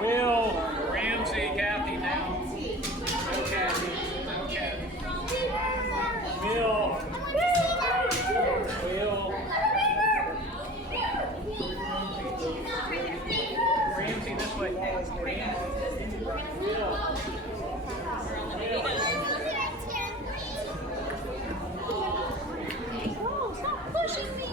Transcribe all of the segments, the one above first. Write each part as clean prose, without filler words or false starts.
Will, Ramsey, Kathy now. No Kathy. No Kathy. Will. Will. Ramsey this way. Will. Stop pushing me!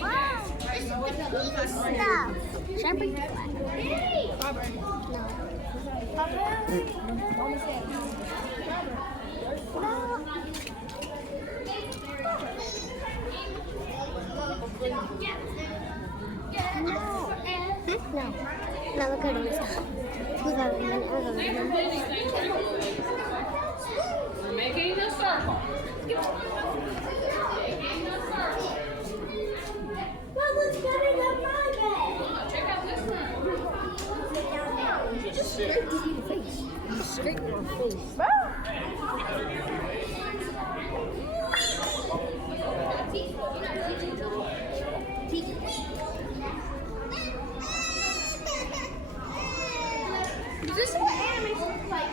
Wow, this is the pink stuff. Should I bring the flag? Robert. No. Mama said. No. No. No, look at this. We're making the circle. That looks better than my bed. Check out this one. You just scraped it in your face. You just scraped your face. Is this what animals look like?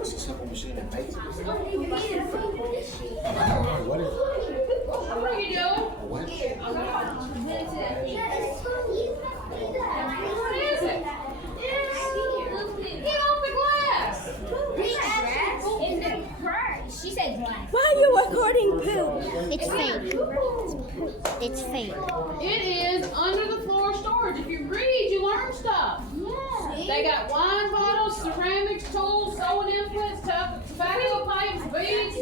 It's a simple machine that makes it. What are you doing? A what? What is it? Get off the glass. She said glass. Why are you recording poop? It's fake. It's fake. It is under the floor storage. If you read, you learn stuff. Yeah. They got wine bottles, ceramics, tools, sewing inputs, tobacco pipes, beads,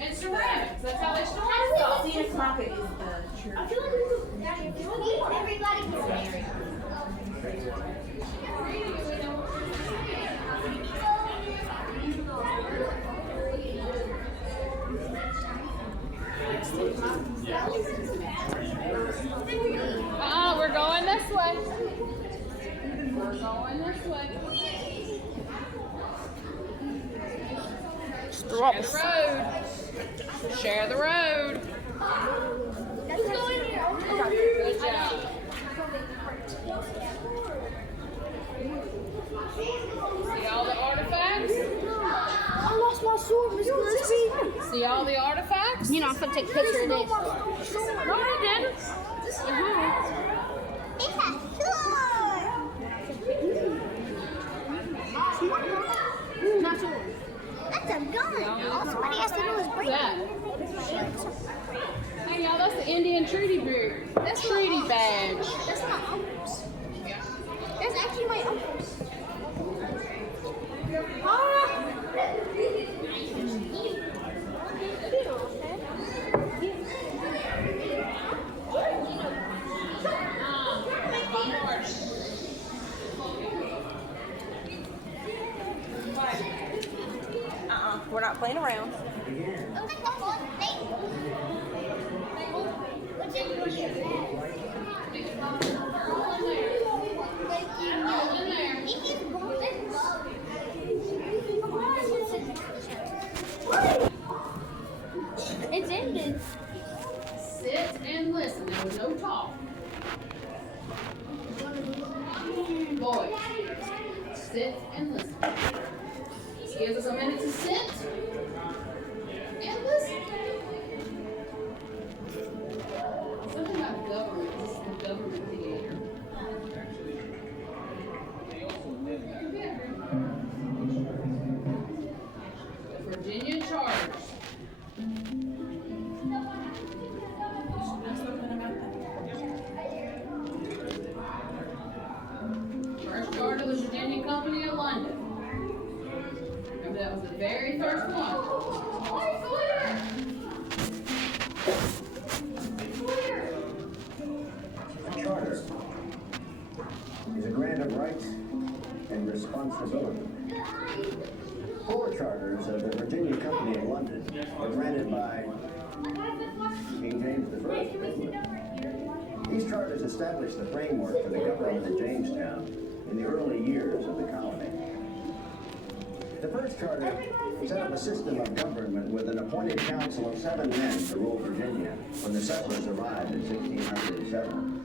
and ceramics. That's how they store stuff. See, it's like it is the church. I feel like everybody can marry. We're going this way. We're going this way. Share the road. Share the road. Who's going here? Good job. See all the artifacts? I lost my sword, Miss Gillespie. See all the artifacts? You know, I'm gonna take a picture of this. No, you didn't. It's a sword. Not sword. That's a gun. All somebody has to do is break That. it. Hey, y'all, that's the Indian treaty beard. That's treaty badge. That's my uncle's. That's actually my uncle's. We're not playing around. It's ended. Sit and listen. There was no talk. Boys, sit and listen. This gives us a minute to sit and listen. Something about the government. This is the government theater. The Virginia Charters. First charter of the Virginia Company of London. Remember, that was the very first one. A charter is a grant of rights and responsibility. 4 charters of the Virginia Company of London were granted by King James I of England. These charters established the framework for the government of Jamestown in the early years of the colony. The first charter set up a system of government with an appointed council of 7 men to rule Virginia when the settlers arrived in 1607.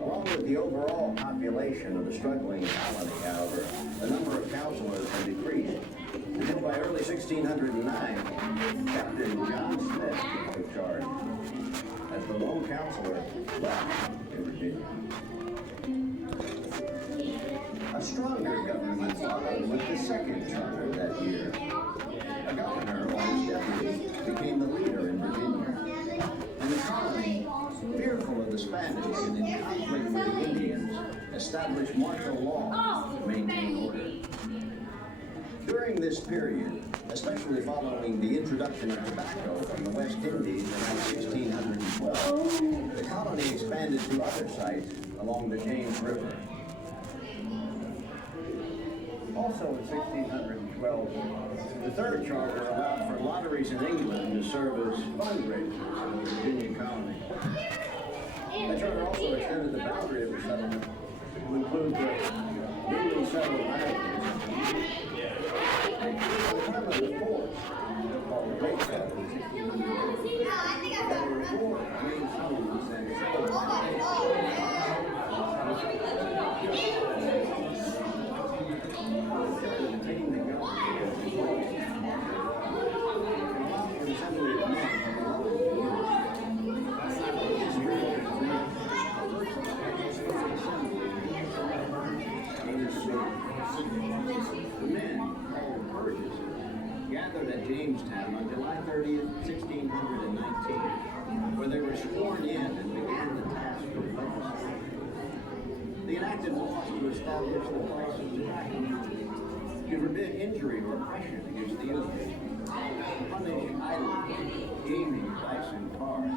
Along with the overall population of the struggling colony, however, the number of councilors had decreased until by early 1609, Captain John Smith took charge as the lone councilor left in Virginia. A stronger government followed with the second charter that year. A governor or his deputy became the leader in Virginia, and the colony, fearful of the Spanish and in conflict with the Indians, established martial law to maintain order. During this period, especially following the introduction of tobacco from the West Indies around 1612, the colony expanded to other sites along the James River. Also in 1612, the third charter allowed for lotteries in England to serve as fundraisers in the Virginia colony. The charter also extended the boundary of the settlement to include the newly settled islands. By the time of the fourth, called the Great Charter, there were 4 main settlements and gathered at Jamestown on July 30th, 1619, where they were sworn in and began the task of legislature. They enacted laws to establish the price of tobacco, to forbid injury or oppression against the innocent, to punish idleness, gaming, dice, and cards,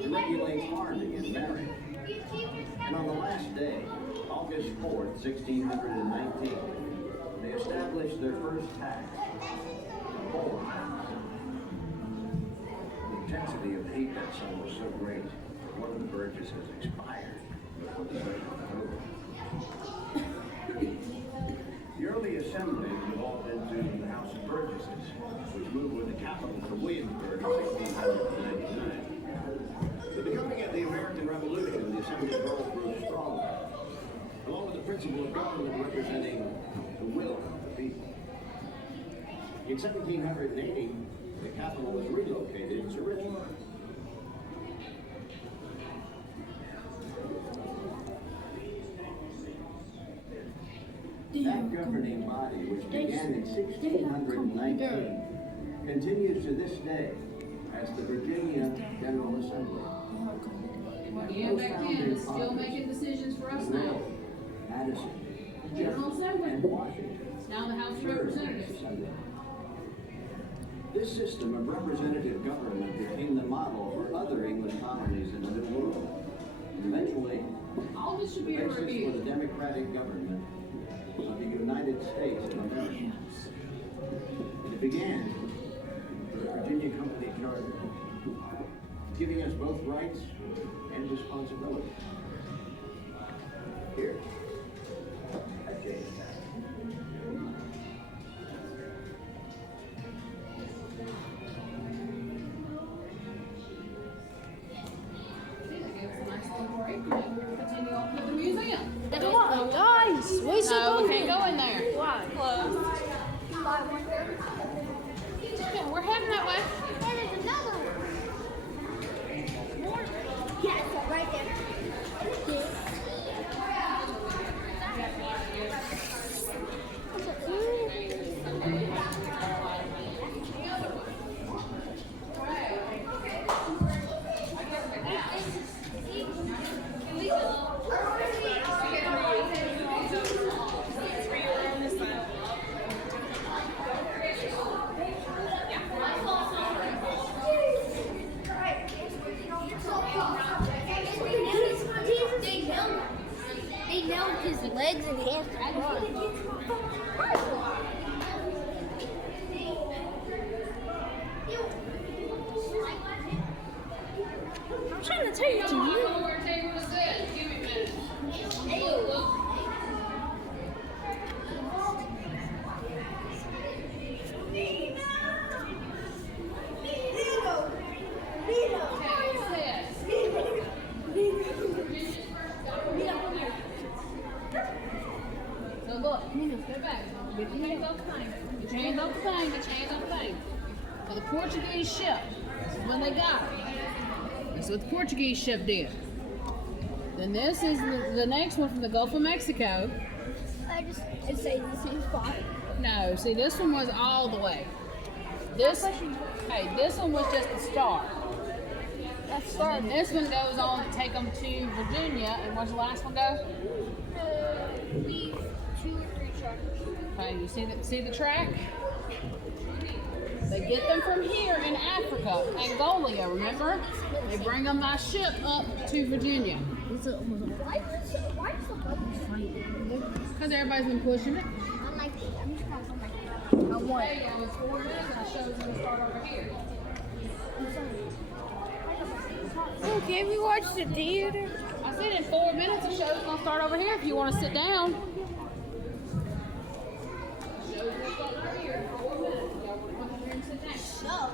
to regulate farming and marriage. And on the last day, August 4th, 1619, they established their first tax, the poll tax. The intensity of hate that summer was so great, one of the Burgesses expired before the session was over. The early assembly evolved into the House of Burgesses, which moved with the capital to Williamsburg in 1699. With the coming of the American Revolution, the assembly's role grew stronger, along with the principle of government representing the will of the people. In 1780, the capital was relocated to Richmond. That governing body, which began in 1619, continues to this day as the Virginia General Assembly. Yeah, back then, it's still making decisions for us now. Madison, General Assembly. and Washington. It's now the House of Representatives. This system of representative government became the model for other English colonies in the New World. And eventually, All this should the be a basis for review. the democratic government of the United States of America. And it began with the Virginia Company Charter, giving us both rights and responsibilities. Here at Jamestown. Continue on with the museum. Come on, guys. Where's the No, we can't go in there. Why? Closed. Yeah, we're heading that way. Hey, there's another one. More? Yes, right there. They nailed his legs and hands to the I'm trying to tell you to I don't know where table to sit. Give me a minute. thing to change the thing. So the Portuguese ship, this is when they got it. This is what the Portuguese ship did. Then this is the next one from the Gulf of Mexico. It says the same spot. No, see, this one was all the way. This one was just the start. That's And then this one goes on to take them to Virginia. And where's the last one go? Leave 2 or 3 charters. Okay, you see the track? They get them from here in Africa, Angola, remember? They bring them by ship up to Virginia. Why is the button fighting? Because everybody's been pushing it. I'm like, I'm just going to like, I want There you go, it's 4 minutes and the show's going to start over here. Okay, we watched the theater. I said in 4 minutes the show's going to start over here if you want to sit down. The show's going to start over here in 4 minutes. Y'all want to come over here and sit down?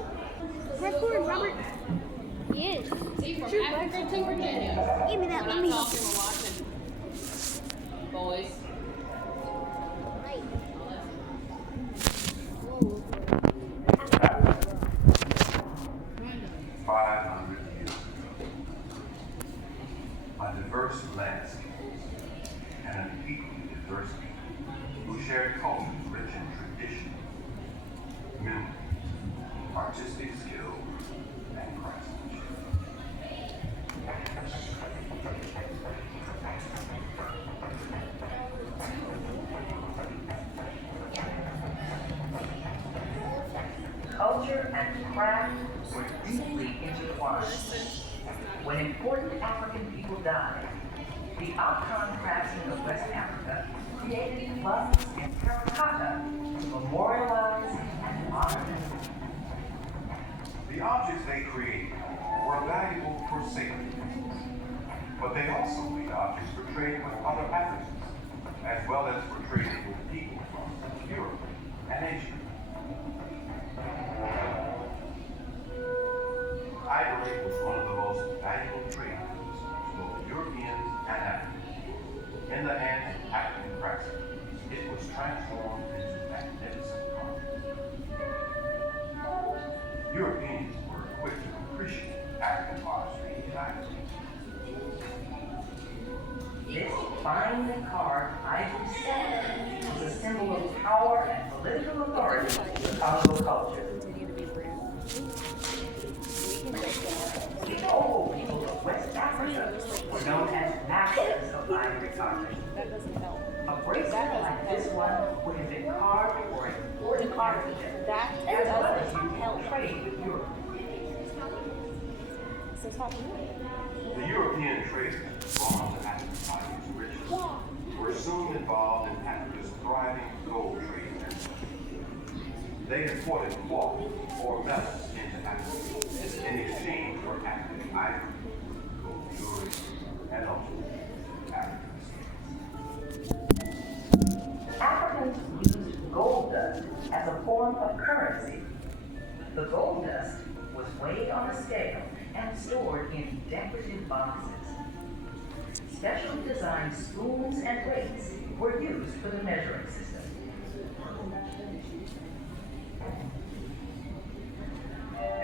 Record, Robert. Yes. See, from Africa to Virginia. Give me that. When Let I'm me. talking, we're watching. Boys. Whoa. 500 years ago, a diverse landscape and an equally diverse people who shared cultures rich in tradition, memory, artistic skill, and craftsmanship. Culture and craft were deeply intertwined. When important African people died, the Akan craftsmen of West Africa created busts in terracotta to memorialize and honor them. The objects they created were valuable for safety reasons, but they also made objects for trade with other Africans, as well as for trading with people from Europe and Asia. Ivory was one of the most valuable trade goods to both Europeans and Africans. In the hands of African craftsmen, it was transformed into magnificent art. Europeans were quick to appreciate African artistry in ivory. This finely carved ivory scepter was a symbol of power and political authority in Congo culture. The Ogo people of West Africa were known as masters of ivory carving. A bracelet like this one would have been carved for an important African, as well as used trade with Europe. The European traders drawn to African ivory's riches were soon involved in Africa's thriving gold trade network. They imported cloth or metals into Africa in exchange for African ivory, gold jewelry, and ultimately African skins. Africans used gold dust as a form of currency. The gold dust was weighed on a scale and stored in decorative boxes. Specially designed spoons and weights were used for the measuring system.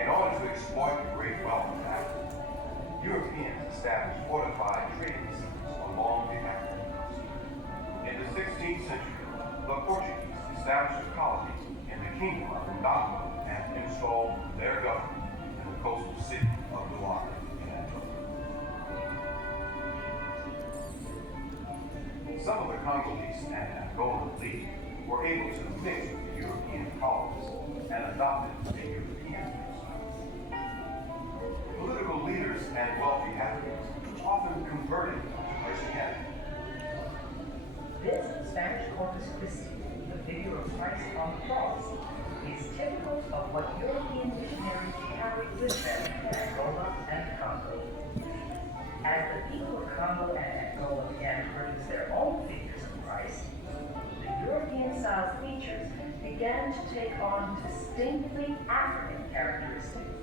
In order to exploit the great wealth of Africa, Europeans established fortified trading centers along the African coast. In the 16th century, the Portuguese established a colony in the kingdom of Ndongo and installed their government in the coastal city of Luanda in Angola. Some of the Congolese and Angolan leaders were able to mix with the European colonists and adopted a European lifestyle. Political leaders and wealthy Africans often converted to Christianity. This Spanish Corpus Christi, the figure of Christ on the cross, is typical of what European missionaries carried with them in Angola and Congo. As the people of Congo and Angola began to produce their own figures of Christ, the European-style features began to take on distinctly African characteristics,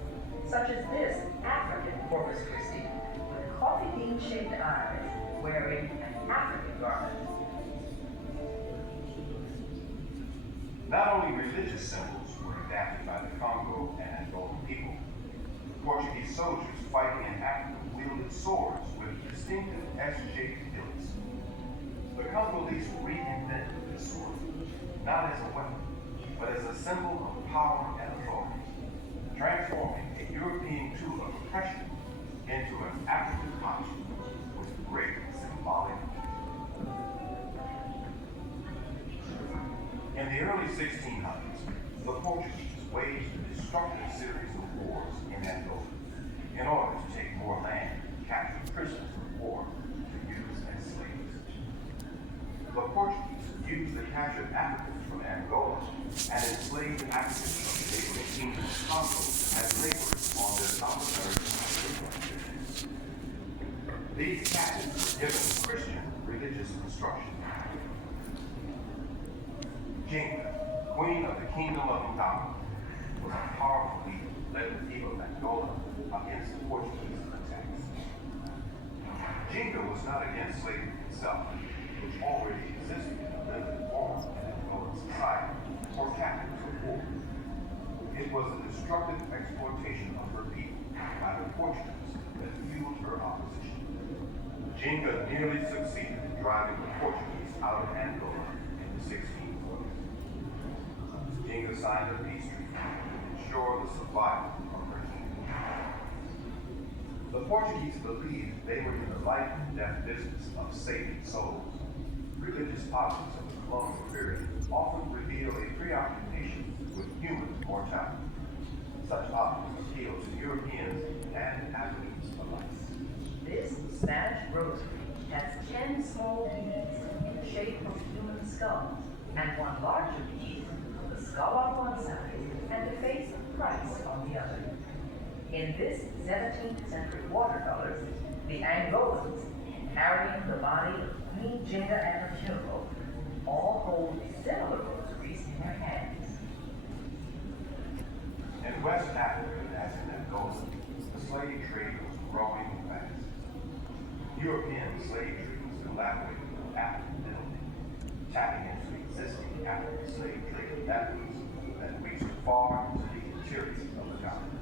such as this African Corpus Christi with coffee bean-shaped eyes, wearing an African garment. Not only religious symbols, soldiers fighting in Africa wielded swords with distinctive S-shaped hilts. The Congolese reinvented this sword, not as a weapon, but as a symbol of power and authority, transforming a European tool of oppression into an African object with great symbolic meaning. In the early 1600s, the Portuguese waged a destructive series of wars in Angola in order to take more land and capture prisoners of war to use as slaves. The Portuguese used the captured Africans from Angola and enslaved Africans from the neighboring kingdom of Congo as laborers on their South American plantations. These captives were given Christian religious instruction. Jinga, queen of the kingdom of Ngama, was a powerful leader who led the people of Angola against the Portuguese attacks. Jinga was not against slavery itself, which already existed in a limited form in Angolan society for captives of war. It was the destructive exploitation of her people by the Portuguese that fueled her opposition. Jinga nearly succeeded in driving the Portuguese out of Angola in the 1640s. Jinga signed a peace treaty to ensure the survival of her kingdom. The Portuguese believed they were in the life and death business of saving souls. Religious objects of the colonial period often reveal a preoccupation with human mortality. Such objects appeal to Europeans and Africans alike. This Spanish rosary has 10 small beads in the shape of human skulls, and one larger bead, the skull on one side and the face of Christ on the other. In this 17th century watercolor, the Angolans, carrying the body of Queen Jinga at her funeral, all hold similar rosaries in their hands. In West Africa, as in Angola, the slave trade was growing fast. European slave traders collaborated with African middlemen, tapping into existing African slave trade networks that reached far into the interior of the continent.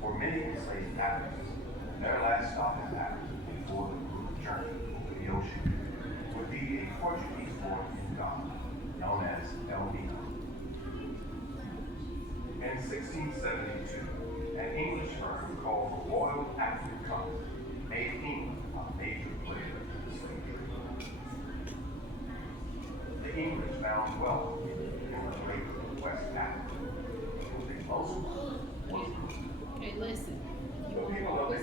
For many enslaved Africans, their last stop in Africa before the group journey over the ocean would be a Portuguese port in Ghana, known as El Nido. In 1672, an English firm called the Royal African Company made England a major player in the slave trade. The English found wealth in the labor of West Africa, who they most Okay, listen. so people know they